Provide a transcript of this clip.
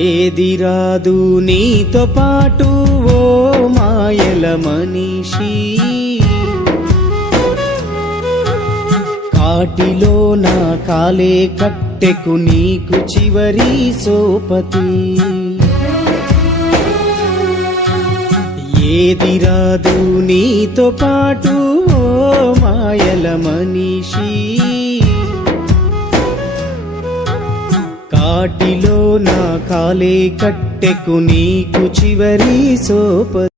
ఏది రాదు నీతో పాటు ఓ మాయల మనిషి, కాటిలో నా కాలే కట్టెకు నీకు చివరి సోపతి. ఏది రాదు నీతో పాటు ఓ మాయల మనిషి, కాటిలో నా కాలే కట్టెకు నీకు చివరి సోపతి.